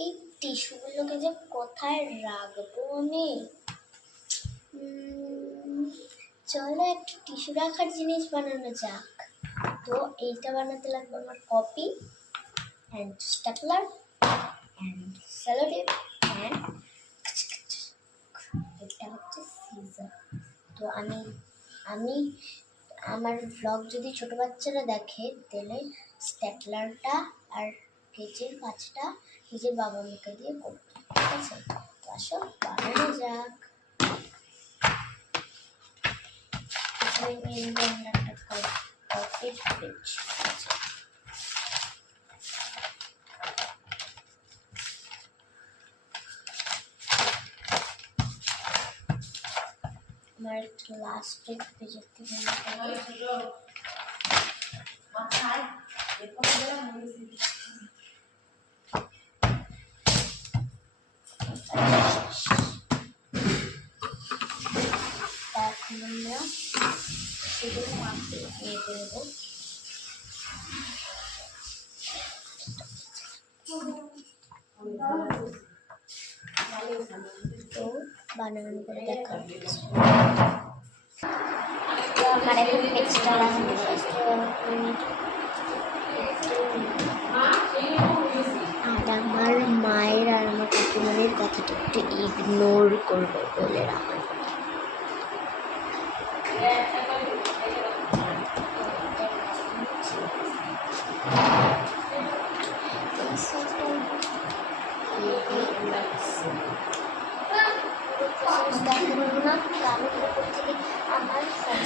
এই টিস্যুগুলোকে যে কোথায় রাখবো আমি? চলো একটা টিস্যু রাখার জিনিস বানানো যাক। তো এইটা বানাতে লাগবে আমার copy and stapler and Sellotape and এটা হচ্ছে সিজার। তো আমি আমার ব্লগ যদি ছোট বাচ্চারা দেখে তাহলে স্টেপলারটা আর কেচির কাজটা নিজের বাবা মাকে দিয়ে করবে, ঠিক আছে? তো আসো বানানো যাক। একটা কপির পেজ আছে। আমার লাস্ট পেজের থেকে আমরা শুধু মাকে নিয়ে দেবো। তো বানানো করে দেখা আমার এখন এক্সট্রা আর আমার মায়ের আর আমার কাকিমানের কথাটা একটু ইগনোর করবো বলে রাখা। দেখাবো না কারণ উপর থেকে আমার ফোন